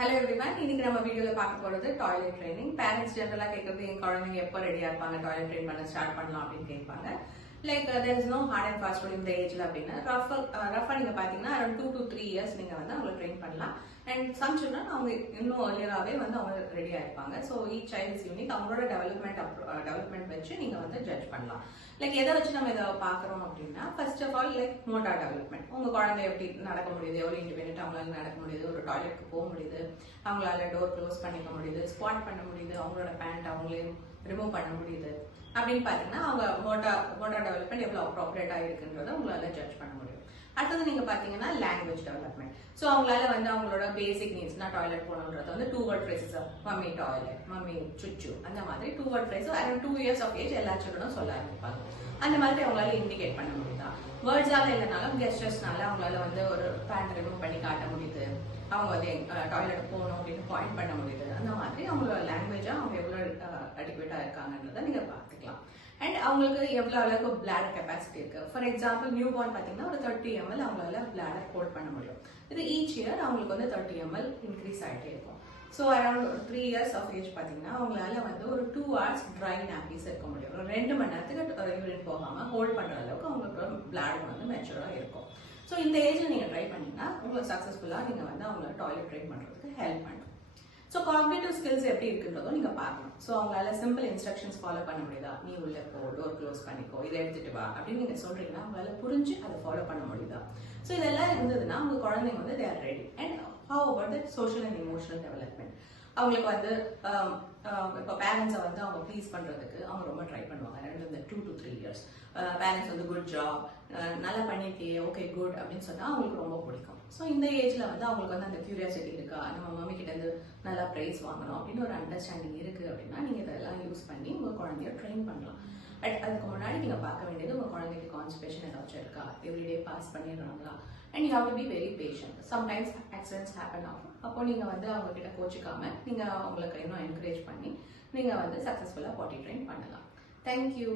Hello everyone, இன்னைக்கு நம்ம வீடியோல பார்க்க போறது டாய்லெட் ட்ரைனிங். பேரண்ட்ஸ் ஜெனரலா கேக்குறது என் குழந்தைங்க எப்போ ரெடியா இருப்பாங்க டாய்லெட் ட்ரெயின் பண்ண ஸ்டார்ட் பண்ணலாம் அப்படின்னு கேட்பாங்க. Like there is no hard and fast rule இந்த ஏஜ்ல அப்படின்னா ரஃபா நீங்க பாத்தீங்கன்னா அரௌண்ட் 2 to 3 years நீங்க வந்து அவங்களை ட்ரெயின் பண்ணலாம். அண்ட் சம் சில்ட்ரன் அவங்க இன்னும் ஏர்லியராகவே வந்து அவங்க ரெடியா இருப்பாங்க. So each child is unique. அவங்களோட டெவலப்மெண்ட் வச்சு நீங்க வந்து ஜட்ஜ் பண்ணலாம். லைக் எதை வச்சு நம்ம இதை பாக்குறோம் அப்படின்னா first of all like motor development. உங்க குழந்தை எப்படி நடக்க முடியுது, எவ்வளவு இண்டிபெண்டன்ட் அவங்களால நடக்க முடியுது, ஒரு டாய்லெட்க்கு போக முடியுது, அவங்களால டோர் க்ளோஸ் பண்ணிக்க முடியுது, ஸ்குவாட் பண்ண முடியுது, அவங்களோட பேண்ட் அவங்களே ரிமூவ் பண்ண முடியுது அப்படின்னு பாத்தீங்கன்னா அவங்க மோட்டார் டெவலப்மெண்ட் எவ்வளவு அப்ரோப்ரியேட்டா இருக்குன்றத உங்களால ஜட்ஜ் பண்ண முடியும். அடுத்தது நீங்க பாத்தீங்கன்னா லாங்குவேஜ் டெவலப்மெண்ட். ஸோ அவங்களால வந்து அவங்களோட பேசிக் நீட்ஸ் நான் டாய்லெட் போகணுன்றது வந்து 2 word phrases mummy toilet, mummy சுச்சு, அந்த மாதிரி 2 word phrases around 2 years of age எல்லா சில்ட்ரனும் சொல்ல ஆரம்பிப்பாங்க. அந்த மாதிரி அவங்களால இண்டிகேட் பண்ண முடியுதா? வேர்ட்ஸால இல்லைனாலும் கெஸ்டர்ஸ்னால அவங்களால வந்து ஒரு பேண்ட் ரிமூவ் பண்ணி காட்ட முடியுது, அவங்க வந்து டாய்லெட் போகணும் அப்படின்னு பாயிண்ட் பண்ண முடியுது. அந்த மாதிரி அவங்களோட லாங்குவேஜா அவங்க எவ்வளவு அடிக்குவேட்டா இருக்காங்கன்றத நீங்க பாத்துக்கலாம். அண்ட் அவங்களுக்கு எவ்வளவு அளவுக்கு பிளாடர் கெப்பாசிட்டி இருக்கு. ஃபார் எக்ஸாம்பிள் நியூ பார்ன் பாத்தீங்கன்னா ஒரு 30 ml அவங்களால பிளாடர் ஹோல்ட் பண்ண முடியும். இது ஈச் இயர் அவங்களுக்கு வந்து 30 ml இன்க்ரீஸ் ஆகிட்டே இருக்கும். So around 3 years of age பாத்தீங்கன்னா அவங்களால வந்து ஒரு 2 hours ட்ரை நாப்பீஸ் இருக்க முடியும். ஒரு 2 மணி நேரத்துக்கு யூரின் போகாம ஹோல்ட் பண்ற அளவுக்கு அவங்களுக்கு பிளாடர் வந்து மெச்சூரா இருக்கும். ஸோ இந்த ஏஜ்ல நீங்க ட்ரை பண்ணீங்கன்னா உங்களுக்கு சக்சஸ்ஃபுல்லா நீங்க வந்து அவங்கள டாய்லெட் ட்ரைன் பண்றதுக்கு ஹெல்ப் பண்ணும். ஸோ காக்னிட்டிவ் ஸ்கில்ஸ் எப்படி இருக்குன்றதும் நீங்க பார்க்கணும். ஸோ அவங்களால சிம்பிள் இன்ஸ்ட்ரக்ஷன்ஸ் ஃபாலோ பண்ண முடியுதா? நீ உள்ள போ, டோர் க்ளோஸ் பண்ணிக்கோ, இதை எடுத்துட்டு வா அப்படின்னு நீங்க சொல்றீங்கன்னா அவங்களால புரிஞ்சு அதை ஃபாலோ பண்ண முடியுதா? ஸோ இதெல்லாம் இருந்ததுன்னா உங்க குழந்தைங்க வந்து they're ready. And how about the social and emotional development. அவங்களுக்கு வந்து இப்போ பேரண்ட்ஸை வந்து அவங்க ப்ளீஸ் பண்றதுக்கு அவங்க ரொம்ப ட்ரை பண்ணுவாங்க. இந்த 2 to 3 years பேரண்ட்ஸ் வந்து குட் ஜாப், நல்லா பண்ணிருக்கே, ஓகே குட் அப்படின்னு சொன்னா அவங்களுக்கு ரொம்ப பிடிக்கும். ஸோ இந்த ஏஜ்ல வந்து அவங்களுக்கு வந்து அந்த கியூரியாசிட்டி இருக்கா, நம்ம மம்மி கிட்ட இருந்து நல்லா பிரைஸ் வாங்கணும் அப்படின்னு ஒரு அண்டர்ஸ்டாண்டிங் இருக்கு அப்படின்னா நீங்க இதெல்லாம் யூஸ் பண்ணி உங்க குழந்தைய ட்ரெயின் பண்ணலாம். பட் அதுக்கு முன்னாடி நீங்க பார்க்க வேண்டியது உங்க குழந்தைக்கு கான்ஸ்டிபேஷன் ஏதாச்சும் இருக்கா, எவ்ரிடே பாஸ் பண்ணிடுறாங்களா. And you have to be very patient. Sometimes accidents happen ஆகும். அப்போ நீங்க வந்து அவங்க கிட்ட கோச்சிக்காம நீங்க அவங்களுக்கு இன்னும் என்கரேஜ் பண்ணி நீங்க வந்து சக்சஸ்ஃபுல்லா பாட்டி ட்ரெயின் பண்ணலாம். தேங்க்யூ.